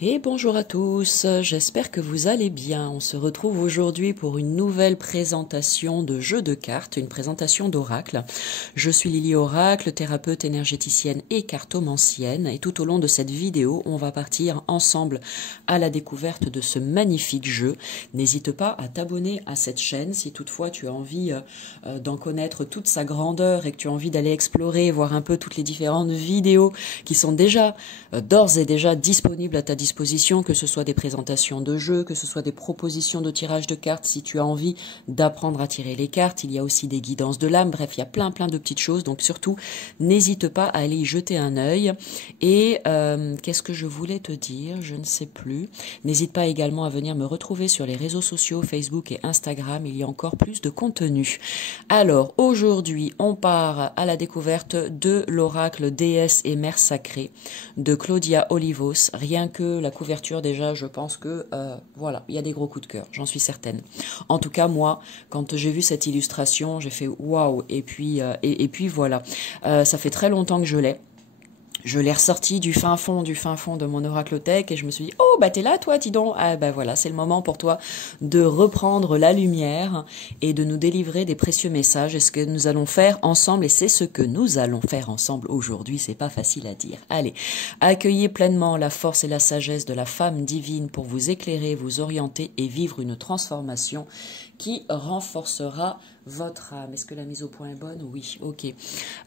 Et bonjour à tous, j'espère que vous allez bien. On se retrouve aujourd'hui pour une nouvelle présentation de jeu de cartes, une présentation d'oracle. Je suis Lily Oracle, thérapeute énergéticienne et cartomancienne, et tout au long de cette vidéo, on va partir ensemble à la découverte de ce magnifique jeu. N'hésite pas à t'abonner à cette chaîne si toutefois tu as envie d'en connaître toute sa grandeur et que tu as envie d'aller explorer, voir un peu toutes les différentes vidéos qui sont déjà d'ores et déjà disponibles à ta disposition, que ce soit des présentations de jeux, que ce soit des propositions de tirage de cartes, si tu as envie d'apprendre à tirer les cartes, il y a aussi des guidances de l'âme, bref, il y a plein de petites choses, donc surtout, n'hésite pas à aller y jeter un œil. Et qu'est-ce que je voulais te dire? Je ne sais plus. N'hésite pas également à venir me retrouver sur les réseaux sociaux, Facebook et Instagram, il y a encore plus de contenu. Alors, aujourd'hui, on part à la découverte de l'oracle déesse et mère sacrée de Claudia Olivos. Rien que la couverture, déjà, je pense que, voilà, il y a des gros coups de cœur, j'en suis certaine. En tout cas, moi, quand j'ai vu cette illustration, j'ai fait waouh, et puis voilà. Ça fait très longtemps que je l'ai. Je l'ai ressorti du fin fond de mon oraclothèque et je me suis dit, oh, bah t'es là, toi, dis donc. Ah, bah voilà, c'est le moment pour toi de reprendre la lumière et de nous délivrer des précieux messages. Et ce que nous allons faire ensemble, et c'est ce que nous allons faire ensemble aujourd'hui, c'est pas facile à dire. Allez, accueillez pleinement la force et la sagesse de la femme divine pour vous éclairer, vous orienter et vivre une transformation qui renforcera votre âme. Est-ce que la mise au point est bonne? Oui, ok.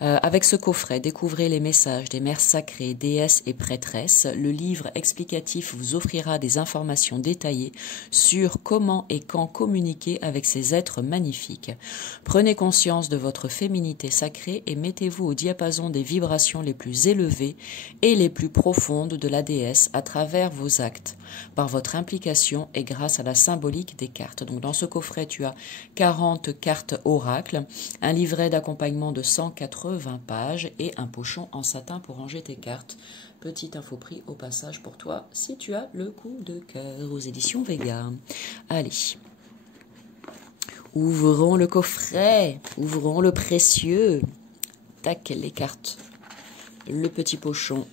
Avec ce coffret, découvrez les messages des mères sacrées, déesses et prêtresses. Le livre explicatif vous offrira des informations détaillées sur comment et quand communiquer avec ces êtres magnifiques. Prenez conscience de votre féminité sacrée et mettez-vous au diapason des vibrations les plus élevées et les plus profondes de la déesse à travers vos actes, par votre implication et grâce à la symbolique des cartes. Donc dans ce coffret, tu as 40 cartes oracle, un livret d'accompagnement de 180 pages et un pochon en satin pour ranger tes cartes. Petit info prix au passage pour toi si tu as le coup de cœur aux éditions Vega. Allez, ouvrons le coffret, ouvrons le précieux. Tac, les cartes, le petit pochon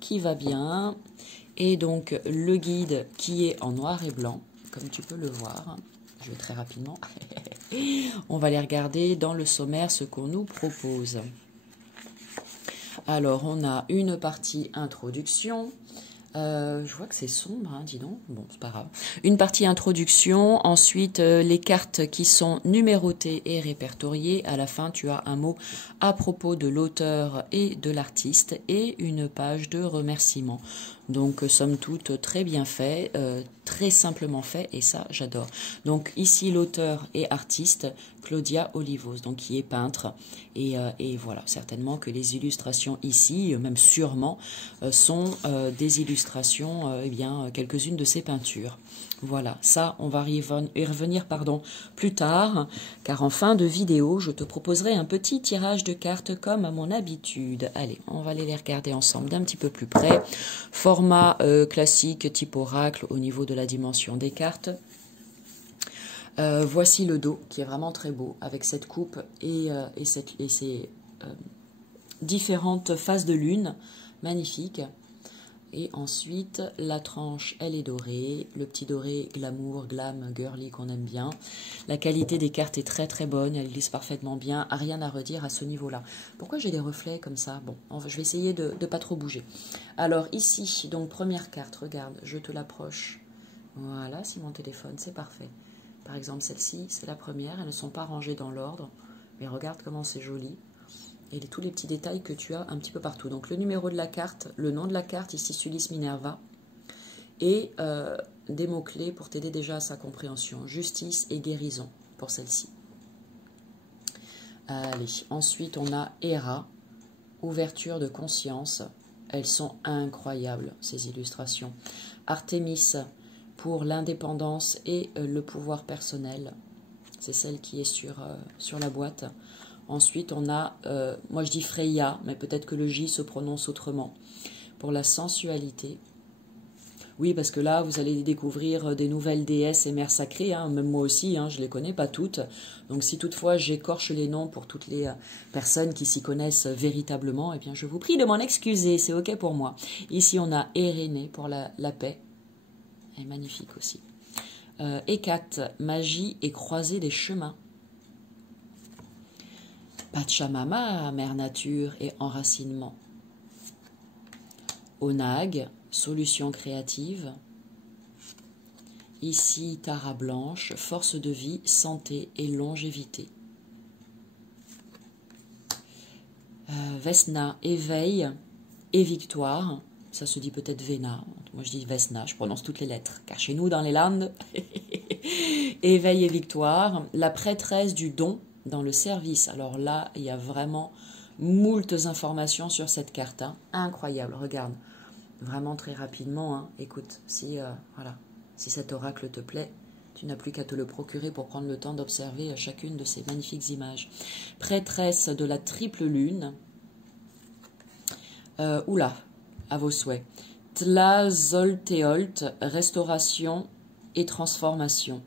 qui va bien et donc le guide qui est en noir et blanc, comme tu peux le voir. Je vais très rapidement. On va les regarder dans le sommaire, ce qu'on nous propose. Alors, on a une partie introduction. Je vois que c'est sombre, hein, dis donc. Bon, c'est pas grave. Une partie introduction. Ensuite, les cartes qui sont numérotées et répertoriées. À la fin, tu as un mot à propos de l'auteur et de l'artiste et une page de remerciements. Donc, somme toute, très bien fait, très simplement fait, et ça, j'adore. Donc, ici, l'auteur et artiste, Claudia Olivos, donc qui est peintre. Et voilà, certainement que les illustrations ici, même sûrement, sont des illustrations, eh bien, quelques-unes de ses peintures. Voilà, ça, on va y revenir plus tard, car en fin de vidéo, je te proposerai un petit tirage de cartes comme à mon habitude. Allez, on va aller les regarder ensemble d'un petit peu plus près. Format classique type oracle au niveau de la dimension des cartes. Voici le dos qui est vraiment très beau avec cette coupe et ces différentes phases de lune magnifiques. Et ensuite, la tranche, elle est dorée. Le petit doré, glamour, glam, girly qu'on aime bien. La qualité des cartes est très bonne. Elles glissent parfaitement bien. Rien à redire à ce niveau-là. Pourquoi j'ai des reflets comme ça? Bon, je vais essayer de ne pas trop bouger. Alors ici, donc première carte, regarde, je te l'approche. Voilà, si mon téléphone, c'est parfait. Par exemple, celle-ci, c'est la première. Elles ne sont pas rangées dans l'ordre. Mais regarde comment c'est joli. Et tous les petits détails que tu as un petit peu partout. Donc le numéro de la carte, le nom de la carte, ici Sulis Minerva, et des mots-clés pour t'aider déjà à sa compréhension. Justice et guérison pour celle-ci. Allez, ensuite on a Hera, ouverture de conscience. Elles sont incroyables, ces illustrations. Artémis, pour l'indépendance et le pouvoir personnel. C'est celle qui est sur la boîte. Ensuite, on a, moi je dis Freya, mais peut-être que le J se prononce autrement, pour la sensualité. Oui, parce que là, vous allez découvrir des nouvelles déesses et mères sacrées, hein, même moi aussi, hein, je ne les connais pas toutes. Donc si toutefois j'écorche les noms pour toutes les personnes qui s'y connaissent véritablement, eh bien je vous prie de m'en excuser, c'est ok pour moi. Ici on a Érénée pour la paix, elle est magnifique aussi. Hécate, magie et croisée des chemins. Pachamama, mère nature et enracinement. Onag, solution créative. Ici, Tara blanche, force de vie, santé et longévité. Vesna, éveil et victoire. Ça se dit peut-être Vena. Moi, je dis Vesna, je prononce toutes les lettres. Car chez nous, dans les Landes, éveil et victoire. La prêtresse du don dans le service. Alors là, il y a vraiment moultes informations sur cette carte. Hein. Incroyable, regarde. Vraiment très rapidement. Hein. Écoute, si cet oracle te plaît, tu n'as plus qu'à te le procurer pour prendre le temps d'observer chacune de ces magnifiques images. Prêtresse de la triple lune. Oula, à vos souhaits. Tlazoltéolt, restauration et transformation.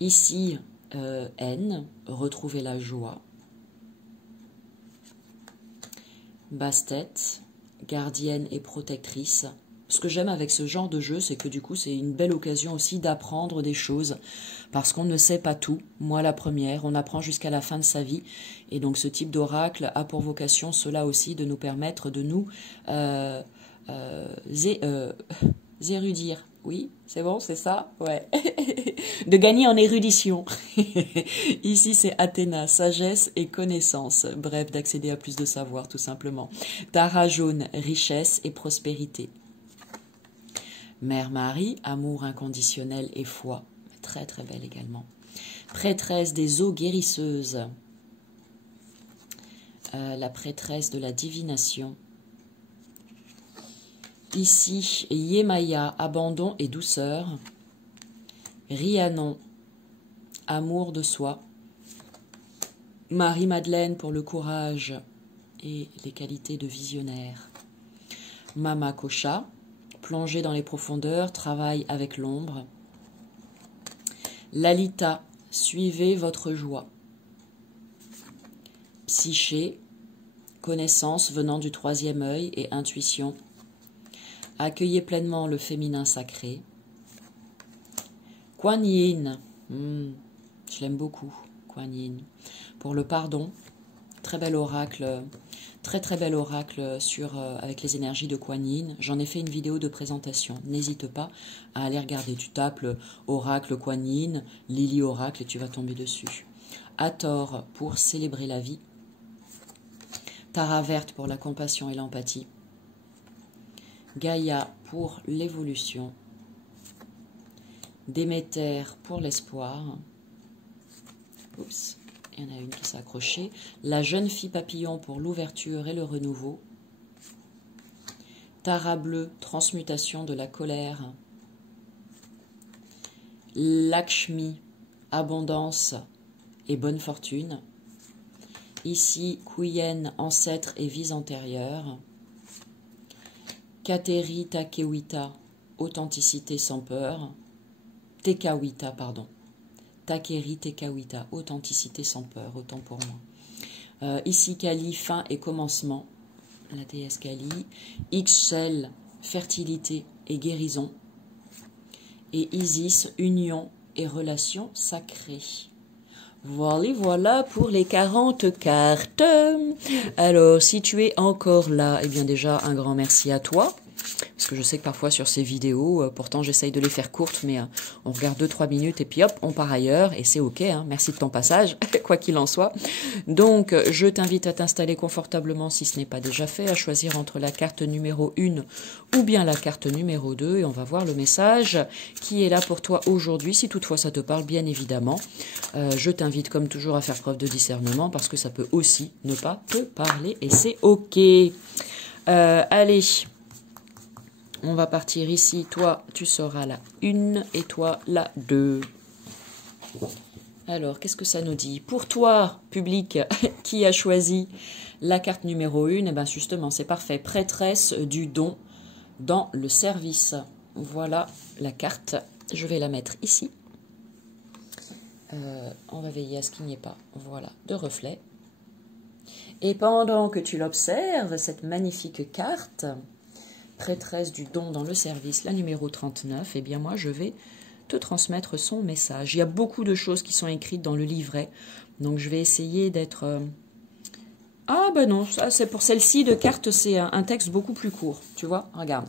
Ici, N, retrouver la joie. Bastet, gardienne et protectrice. Ce que j'aime avec ce genre de jeu, c'est que du coup, c'est une belle occasion aussi d'apprendre des choses, parce qu'on ne sait pas tout. Moi, la première, on apprend jusqu'à la fin de sa vie. Et donc, ce type d'oracle a pour vocation, cela aussi, de nous permettre de nous érudir. Oui, c'est bon, c'est ça? Ouais. De gagner en érudition. Ici, c'est Athéna, sagesse et connaissance. Bref, d'accéder à plus de savoir, tout simplement. Tara jaune, richesse et prospérité. Mère Marie, amour inconditionnel et foi. Très, très belle également. Prêtresse des eaux guérisseuses. La prêtresse de la divination. Ici, Yemaya, abandon et douceur. Rhiannon, amour de soi. Marie-Madeleine pour le courage et les qualités de visionnaire. Mama Kocha, plongée dans les profondeurs, travail avec l'ombre. Lalita, suivez votre joie. Psyché, connaissance venant du troisième œil et intuition. Accueillez pleinement le féminin sacré. Kuan Yin, je l'aime beaucoup, Kuan Yin. Pour le pardon, très bel oracle, très bel oracle avec les énergies de Kuan Yin. J'en ai fait une vidéo de présentation. N'hésite pas à aller regarder. Tu tapes oracle Kuan Yin, Lily oracle et tu vas tomber dessus. Hathor pour célébrer la vie. Tara verte pour la compassion et l'empathie. Gaïa pour l'évolution. Déméter pour l'espoir. Oups, il y en a une qui s'est accrochée. La jeune fille papillon pour l'ouverture et le renouveau. Tara bleu, transmutation de la colère. Lakshmi, abondance et bonne fortune. Ici, Kuyen, ancêtre et vies antérieures. Kateri Takewita, authenticité sans peur. Tekawita, pardon. Takeri Tekawita, authenticité sans peur, autant pour moi. Ici, Kali, fin et commencement. La déesse Kali. Ixchel, fertilité et guérison. Et Isis, union et relation sacrée. Voilà pour les 40 cartes. Alors, si tu es encore là, eh bien déjà, un grand merci à toi. Parce que je sais que parfois sur ces vidéos, pourtant j'essaye de les faire courtes, mais on regarde 2-3 minutes et puis hop, on part ailleurs et c'est ok. Hein, merci de ton passage, quoi qu'il en soit. Donc, je t'invite à t'installer confortablement si ce n'est pas déjà fait, à choisir entre la carte numéro 1 ou bien la carte numéro 2 et on va voir le message qui est là pour toi aujourd'hui, si toutefois ça te parle, bien évidemment. Je t'invite comme toujours à faire preuve de discernement parce que ça peut aussi ne pas te parler et c'est ok. Allez. On va partir ici. Toi, tu seras la 1 et toi, la 2. Alors, qu'est-ce que ça nous dit? Pour toi, public, qui a choisi la carte numéro 1, eh bien justement, c'est parfait. Prêtresse du don dans le service. Voilà la carte. Je vais la mettre ici. On va veiller à ce qu'il n'y ait pas, voilà, de reflet. Et pendant que tu l'observes, cette magnifique carte, prêtresse du don dans le service, la numéro 39, eh bien moi je vais te transmettre son message. Il y a beaucoup de choses qui sont écrites dans le livret, donc je vais essayer d'être... Ah ben non, ça c'est pour celle-ci de carte, c'est un texte beaucoup plus court, tu vois, regarde.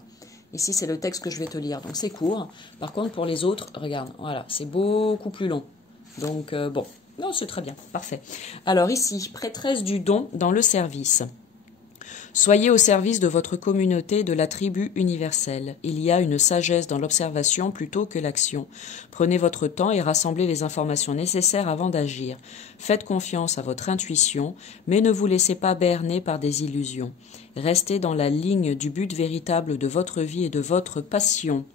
Ici c'est le texte que je vais te lire, donc c'est court. Par contre pour les autres, regarde, voilà, c'est beaucoup plus long. Donc bon, non c'est très bien, parfait. Alors ici, prêtresse du don dans le service. Soyez au service de votre communauté de la tribu universelle. Il y a une sagesse dans l'observation plutôt que l'action. Prenez votre temps et rassemblez les informations nécessaires avant d'agir. Faites confiance à votre intuition, mais ne vous laissez pas berner par des illusions. Restez dans la ligne du but véritable de votre vie et de votre passion.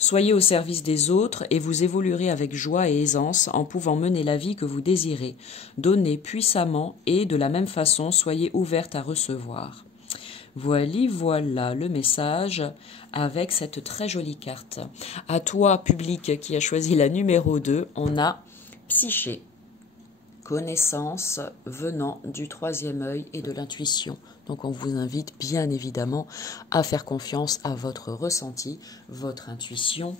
Soyez au service des autres et vous évoluerez avec joie et aisance en pouvant mener la vie que vous désirez. Donnez puissamment et, de la même façon, soyez ouverte à recevoir. Voilà le message avec cette très jolie carte. À toi, public, qui a choisi la numéro 2, on a Psyché. Connaissance venant du troisième œil et de l'intuition. Donc on vous invite bien évidemment à faire confiance à votre ressenti, votre intuition.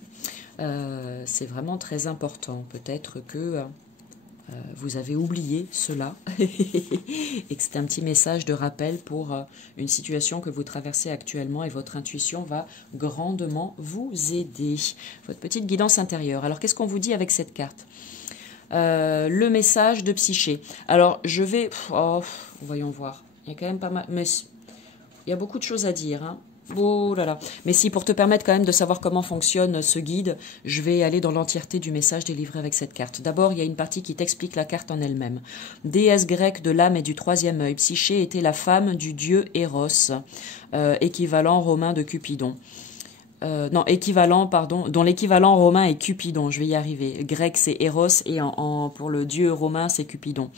C'est vraiment très important. Peut-être que vous avez oublié cela et que c'est un petit message de rappel pour une situation que vous traversez actuellement et votre intuition va grandement vous aider. Votre petite guidance intérieure. Alors qu'est-ce qu'on vous dit avec cette carte ? Le message de Psyché. Alors je vais... voyons voir. Il y a quand même pas mal... Mais il y a beaucoup de choses à dire, hein. Oh là là. Mais si, pour te permettre quand même de savoir comment fonctionne ce guide, je vais aller dans l'entièreté du message délivré avec cette carte. D'abord, il y a une partie qui t'explique la carte en elle-même. Déesse grecque de l'âme et du troisième œil, Psyché était la femme du dieu Eros, équivalent romain de Cupidon. Dont l'équivalent romain est Cupidon, je vais y arriver. Grec c'est Eros et pour le dieu romain c'est Cupidon.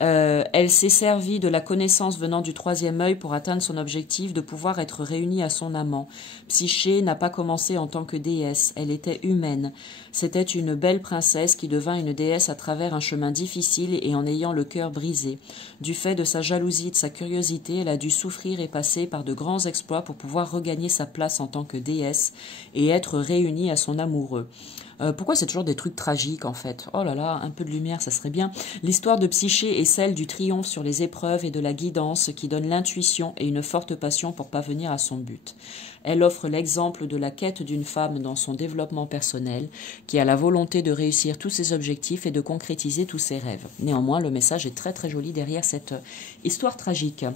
Elle s'est servie de la connaissance venant du troisième œil pour atteindre son objectif de pouvoir être réunie à son amant. Psyché n'a pas commencé en tant que déesse, elle était humaine. C'était une belle princesse qui devint une déesse à travers un chemin difficile et en ayant le cœur brisé. Du fait de sa jalousie et de sa curiosité, elle a dû souffrir et passer par de grands exploits pour pouvoir regagner sa place en tant que déesse et être réunie à son amoureux. Pourquoi c'est toujours des trucs tragiques en fait? Oh là là, un peu de lumière, ça serait bien. L'histoire de Psyché est celle du triomphe sur les épreuves et de la guidance qui donne l'intuition et une forte passion pour parvenir à son but. Elle offre l'exemple de la quête d'une femme dans son développement personnel qui a la volonté de réussir tous ses objectifs et de concrétiser tous ses rêves. Néanmoins, le message est très très joli derrière cette histoire tragique.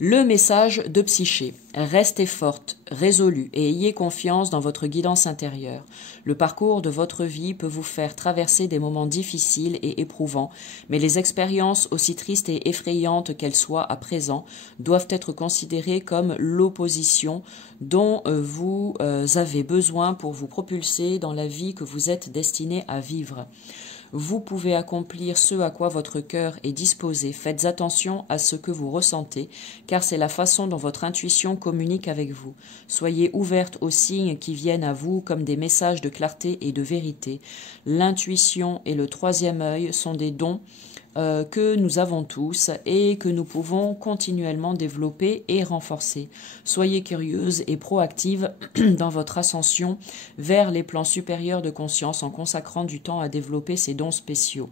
Le message de Psyché. Restez forte, résolue et ayez confiance dans votre guidance intérieure. Le parcours de votre vie peut vous faire traverser des moments difficiles et éprouvants, mais les expériences, aussi tristes et effrayantes qu'elles soient à présent, doivent être considérées comme l'opposition dont vous avez besoin pour vous propulser dans la vie que vous êtes destiné à vivre. Vous pouvez accomplir ce à quoi votre cœur est disposé. Faites attention à ce que vous ressentez, car c'est la façon dont votre intuition communique avec vous. Soyez ouverte aux signes qui viennent à vous comme des messages de clarté et de vérité. L'intuition et le troisième œil sont des dons que nous avons tous et que nous pouvons continuellement développer et renforcer. Soyez curieuse et proactive dans votre ascension vers les plans supérieurs de conscience en consacrant du temps à développer ces dons spéciaux.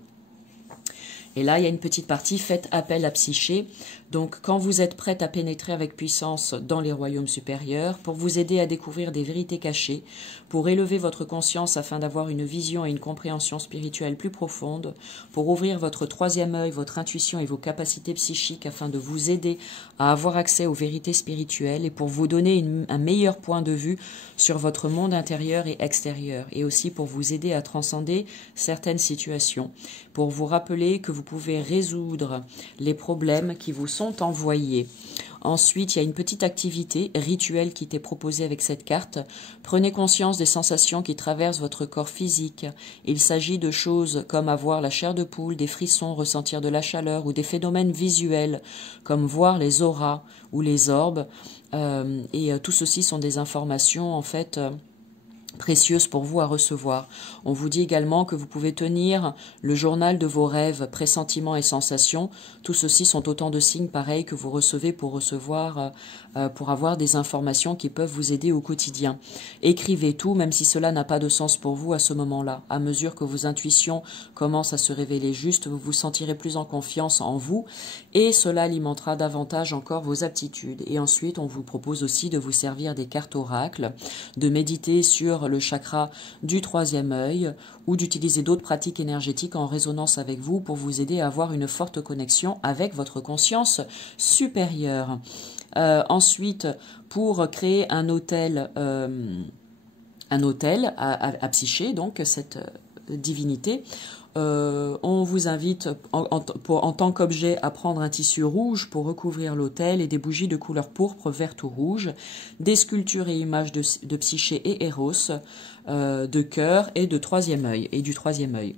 Et là, il y a une petite partie, faites appel à Psyché. Donc, quand vous êtes prête à pénétrer avec puissance dans les royaumes supérieurs, pour vous aider à découvrir des vérités cachées, pour élever votre conscience afin d'avoir une vision et une compréhension spirituelle plus profonde, pour ouvrir votre troisième œil, votre intuition et vos capacités psychiques afin de vous aider à avoir accès aux vérités spirituelles et pour vous donner un meilleur point de vue sur votre monde intérieur et extérieur, et aussi pour vous aider à transcender certaines situations, pour vous rappeler que vous vous pouvez résoudre les problèmes qui vous sont envoyés. Ensuite, il y a une petite activité rituelle qui t'est proposée avec cette carte. Prenez conscience des sensations qui traversent votre corps physique. Il s'agit de choses comme avoir la chair de poule, des frissons, ressentir de la chaleur ou des phénomènes visuels comme voir les auras ou les orbes. Tout ceci sont des informations en fait précieuses pour vous à recevoir. On vous dit également que vous pouvez tenir le journal de vos rêves, pressentiments et sensations. Tout ceci sont autant de signes pareils que vous recevez pour avoir des informations qui peuvent vous aider au quotidien. Écrivez tout, même si cela n'a pas de sens pour vous à ce moment-là. À mesure que vos intuitions commencent à se révéler justes, vous vous sentirez plus en confiance en vous et cela alimentera davantage encore vos aptitudes. Et ensuite, on vous propose aussi de vous servir des cartes oracles, de méditer sur le chakra du troisième œil ou d'utiliser d'autres pratiques énergétiques en résonance avec vous pour vous aider à avoir une forte connexion avec votre conscience supérieure. Ensuite, pour créer un hôtel à Psyché, donc cette divinité, on vous invite en tant qu'objet à prendre un tissu rouge pour recouvrir l'autel et des bougies de couleur pourpre, verte ou rouge, des sculptures et images de Psyché et Eros, de cœur et du troisième œil.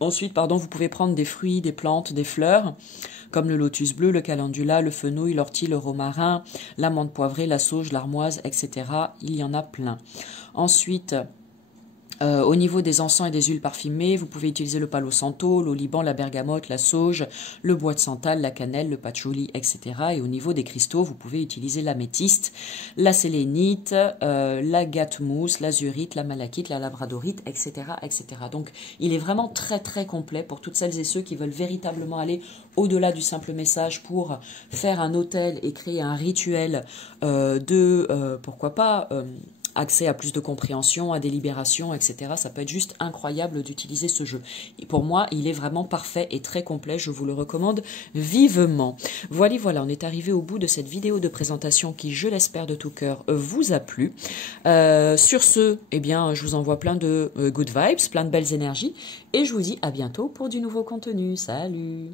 Ensuite, vous pouvez prendre des fruits, des plantes, des fleurs, comme le lotus bleu, le calendula, le fenouil, l'ortie, le romarin, la menthe poivrée, la sauge, l'armoise, etc. Il y en a plein. Ensuite, au niveau des encens et des huiles parfumées, vous pouvez utiliser le palo santo, l'oliban, la bergamote, la sauge, le bois de santal, la cannelle, le patchouli, etc. Et au niveau des cristaux, vous pouvez utiliser l'améthyste, la sélénite, l'agate mousse, l'azurite, la malachite, la labradorite, etc., etc. Donc, il est vraiment très très complet pour toutes celles et ceux qui veulent véritablement aller au-delà du simple message pour faire un autel et créer un rituel pourquoi pas accès à plus de compréhension, à des libérations, etc. Ça peut être juste incroyable d'utiliser ce jeu. Et pour moi, il est vraiment parfait et très complet. Je vous le recommande vivement. Voilà, on est arrivé au bout de cette vidéo de présentation qui, je l'espère de tout cœur, vous a plu. Sur ce, je vous envoie plein de good vibes, plein de belles énergies. Et je vous dis à bientôt pour du nouveau contenu. Salut!